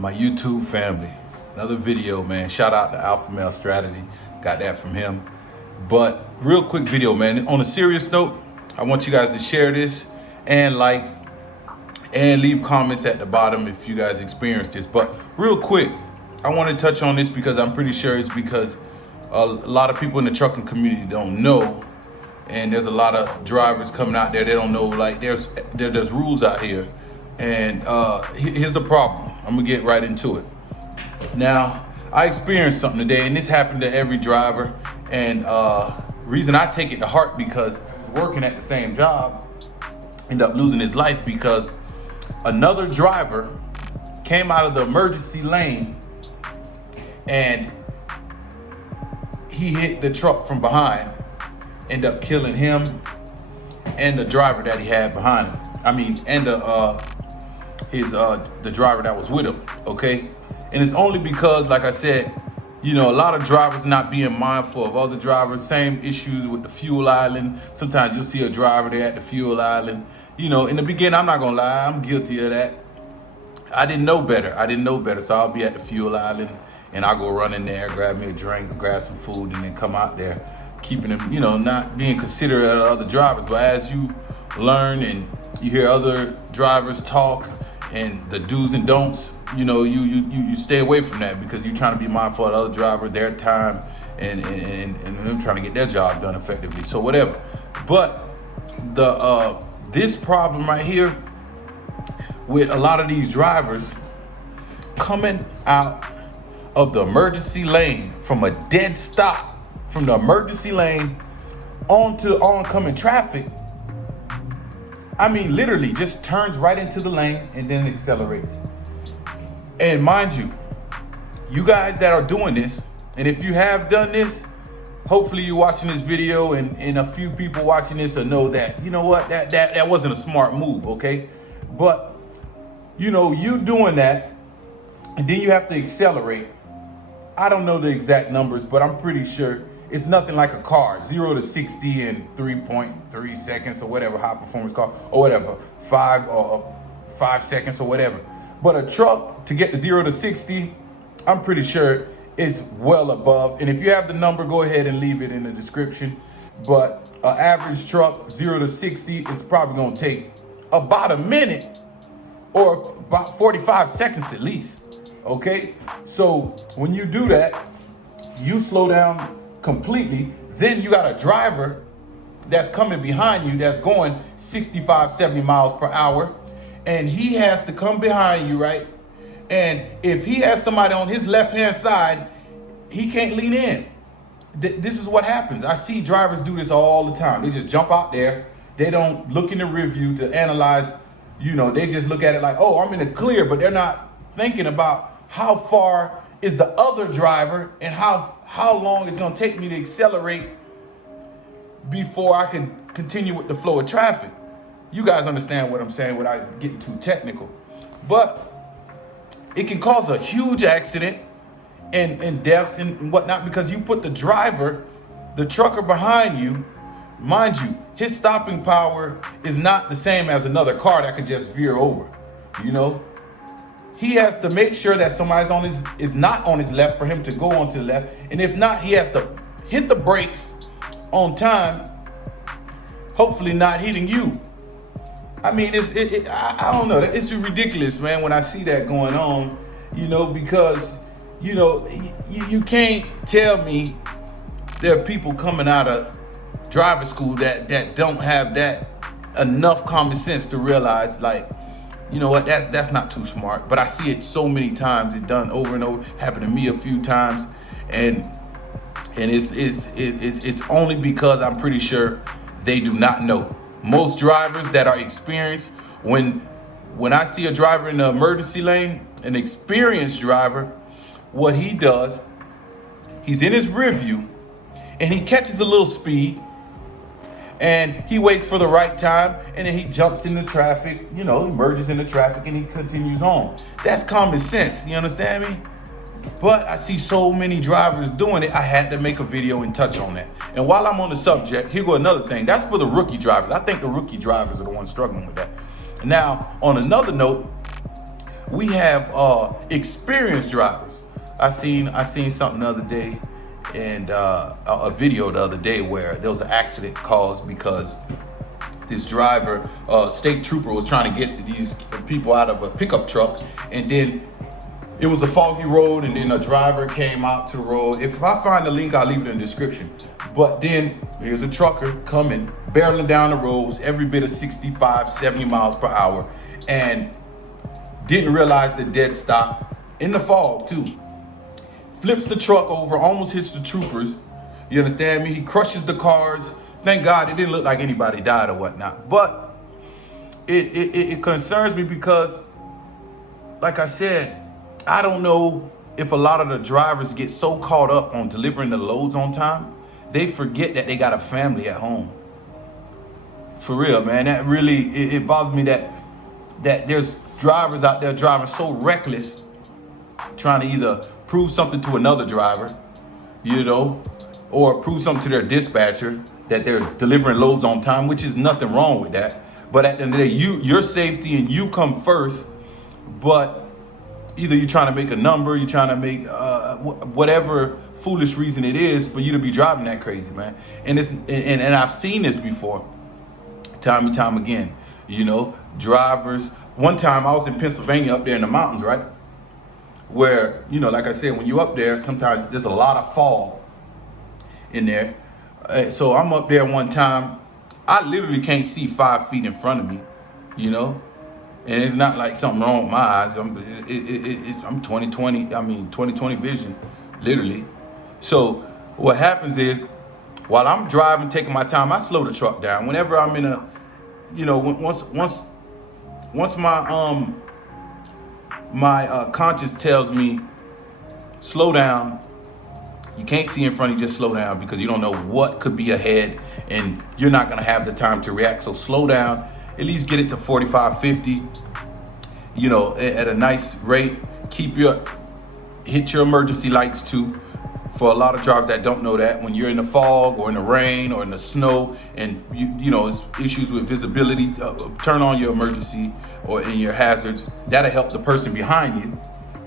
my YouTube family. Another video, man. Shout out to Alpha Male Strategy. Got that from him. But real quick video, man. On a serious note, I want you guys to share this and like and leave comments at the bottom if you guys experienced this. But real quick, I want to touch on this because I'm pretty sure it's because a lot of people in the trucking community don't know. And there's a lot of drivers coming out there, they don't know, like there's rules out here. And here's the problem. I'm gonna get right into it. Now, I experienced something today, and this happened to every driver. And reason I take it to heart, because working at the same job, ended up losing his life because another driver came out of the emergency lane and he hit the truck from behind, ended up killing him and the driver that he had behind him. I mean, and the driver that was with him, okay? And it's only because, like I said, you know, a lot of drivers not being mindful of other drivers. Same issues with the fuel island. Sometimes you'll see a driver there at the fuel island. You know, in the beginning, I'm not gonna lie, I'm guilty of that. I didn't know better. So I'll be at the fuel island and I'll go run in there, grab me a drink, grab some food, and then come out there, keeping them, you know, not being considerate of other drivers. But as you learn and you hear other drivers talk and the do's and don'ts, you know, you stay away from that because you're trying to be mindful of the other driver, their time, and them trying to get their job done effectively. So whatever. But this problem right here with a lot of these drivers coming out of the emergency lane from a dead stop, from the emergency lane onto oncoming traffic. I mean, literally just turns right into the lane and then accelerates. And mind you, you guys that are doing this, and if you have done this, hopefully you're watching this video and a few people watching this will know that, you know what, that wasn't a smart move, okay? But, you know, you doing that, and then you have to accelerate. I don't know the exact numbers, but I'm pretty sure it's nothing like a car. 0 to 60 in 3.3 seconds or whatever, high performance car, or whatever, 5 seconds or whatever. But a truck, to get to 0 to 60, I'm pretty sure it's well above. And if you have the number, go ahead and leave it in the description. But an average truck, 0 to 60, is probably gonna take about a minute or about 45 seconds at least, okay? So when you do that, you slow down completely. Then you got a driver that's coming behind you that's going 65, 70 miles per hour. And he has to come behind you, right? And if he has somebody on his left-hand side, he can't lean in. This is what happens. I see drivers do this all the time. They just jump out there. They don't look in the rear view to analyze, you know, they just look at it like, oh, I'm in the clear, but they're not thinking about how far is the other driver and how long it's gonna take me to accelerate before I can continue with the flow of traffic. You guys understand what I'm saying without getting too technical. But it can cause a huge accident and deaths and whatnot because you put the driver, the trucker behind you. Mind you, his stopping power is not the same as another car that could just veer over, you know? He has to make sure that somebody's is not on his left for him to go onto the left. And if not, he has to hit the brakes on time, hopefully not hitting you. I mean, I don't know. It's ridiculous, man, when I see that going on, you know, because, you know, you can't tell me there are people coming out of driver school that don't have that enough common sense to realize, like, you know what, that's not too smart. But I see it so many times. It's done over and over. Happened to me a few times, and it's only because I'm pretty sure they do not know. Most drivers that are experienced, when I see a driver in the emergency lane, an experienced driver, what he does, he's in his rear view and he catches a little speed and he waits for the right time and then he jumps into traffic, you know, emerges into traffic and he continues on. That's common sense, you understand me? But I see so many drivers doing it, I had to make a video and touch on that. And while I'm on the subject, here go another thing. That's for the rookie drivers. I think the rookie drivers are the ones struggling with that. Now, on another note, we have experienced drivers. I seen something the other day, and a video the other day where there was an accident caused because this driver, state trooper, was trying to get these people out of a pickup truck, and then it was a foggy road, and then a driver came out to the road. If I find the link, I'll leave it in the description. But then here's a trucker coming, barreling down the roads, every bit of 65, 70 miles per hour, and didn't realize the dead stop in the fog too. Flips the truck over, almost hits the troopers. You understand me? He crushes the cars. Thank God it didn't look like anybody died or whatnot. But it concerns me because, like I said, I don't know if a lot of the drivers get so caught up on delivering the loads on time, they forget that they got a family at home. For real, man. That really, it bothers me that there's drivers out there driving so reckless, trying to either prove something to another driver, you know, or prove something to their dispatcher that they're delivering loads on time, which is nothing wrong with that. But at the end of the day, your safety and you come first. But either you're trying to make a number, you're trying to make whatever foolish reason it is for you to be driving that crazy, man. And I've seen this before, time and time again. You know, drivers. One time I was in Pennsylvania, up there in the mountains, right? Where, you know, like I said, when you're up there, sometimes there's a lot of fog in there. So I'm up there one time. I literally can't see 5 feet in front of me, you know. And it's not like something wrong with my eyes. I'm 20/20. I mean 20/20 vision, literally. So what happens is, while I'm driving, taking my time, I slow the truck down. Whenever I'm in a, you know, once my conscience tells me slow down, you can't see in front of you, just slow down, because you don't know what could be ahead and you're not gonna have the time to react. So slow down, at least get it to 45, 50, you know, at a nice rate. Hit your emergency lights too. For a lot of drivers that don't know that, when you're in the fog or in the rain or in the snow and you know, it's issues with visibility, turn on your emergency or in your hazards. That'll help the person behind you.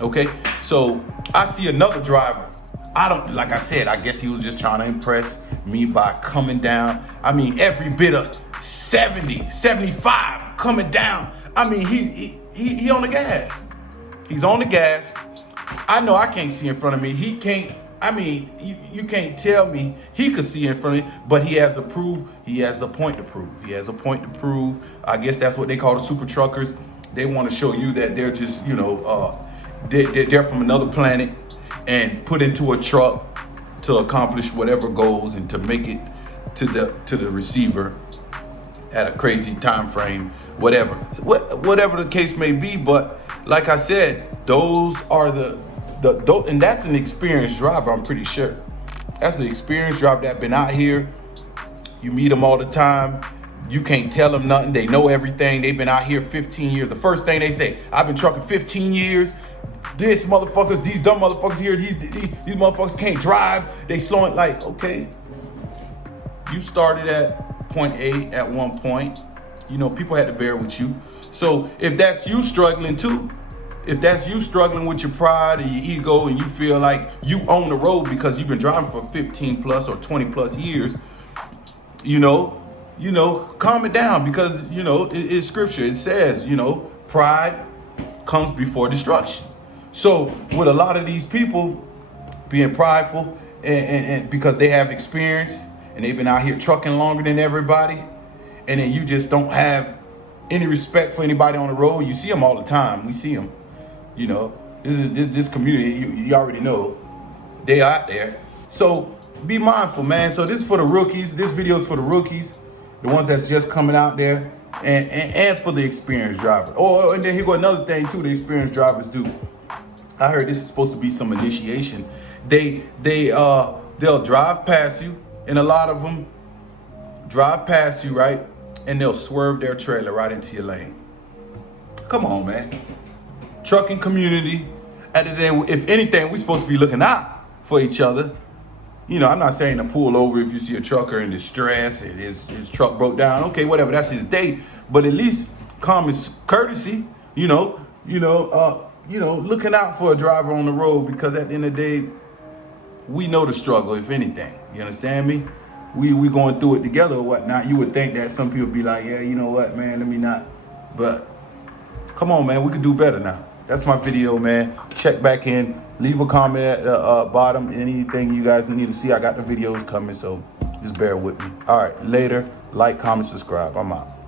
Okay, so I see another driver. Like I said, I guess he was just trying to impress me by coming down. I mean, every bit of 70, 75 coming down. I mean, he on the gas. He's on the gas. I know I can't see in front of me. He can't. I mean, you can't tell me he could see in front of me, but he has a point to prove. He has a point to prove. I guess that's what they call the super truckers. They want to show you that they're just, you know, they're from another planet and put into a truck to accomplish whatever goals and to make it to the receiver at a crazy time frame, whatever the case may be. But like I said, those are and that's an experienced driver. I'm pretty sure that's an experienced driver that's been out here. You meet them all the time. You can't tell them nothing. They know everything. They've been out here 15 years. The first thing they say, I've been trucking 15 years. These dumb motherfuckers here, these motherfuckers can't drive. They slowing. Like, okay, you started at point A at one point. You know, people had to bear with you. So if that's you struggling too, if that's you struggling with your pride and your ego and you feel like you own the road because you've been driving for 15 plus or 20 plus years, you know, calm it down, because, you know, it's scripture. It says, you know, pride comes before destruction. So with a lot of these people being prideful and because they have experience and they've been out here trucking longer than everybody, and then you just don't have any respect for anybody on the road. You see them all the time. We see them. You know, this community, you already know, they out there. So be mindful, man. So this is for the rookies. This video is for the rookies, the ones that's just coming out there, and for the experienced driver. Oh, and then here go another thing too. The experienced drivers do. I heard this is supposed to be some initiation. They'll drive past you, and a lot of them drive past you, right? And they'll swerve their trailer right into your lane. Come on, man. Trucking community, at the end, if anything, we're supposed to be looking out for each other. You know, I'm not saying to pull over if you see a trucker in distress and his truck broke down. Okay, whatever, that's his day. But at least common courtesy, looking out for a driver on the road, because at the end of the day, we know the struggle, if anything. You understand me? We going through it together or whatnot. You would think that some people be like, yeah, you know what, man, let me not. But come on, man, we could do better now. That's my video, man. Check back in. Leave a comment at the bottom. Anything you guys need to see, I got the videos coming, so just bear with me. All right, later. Like, comment, subscribe. I'm out.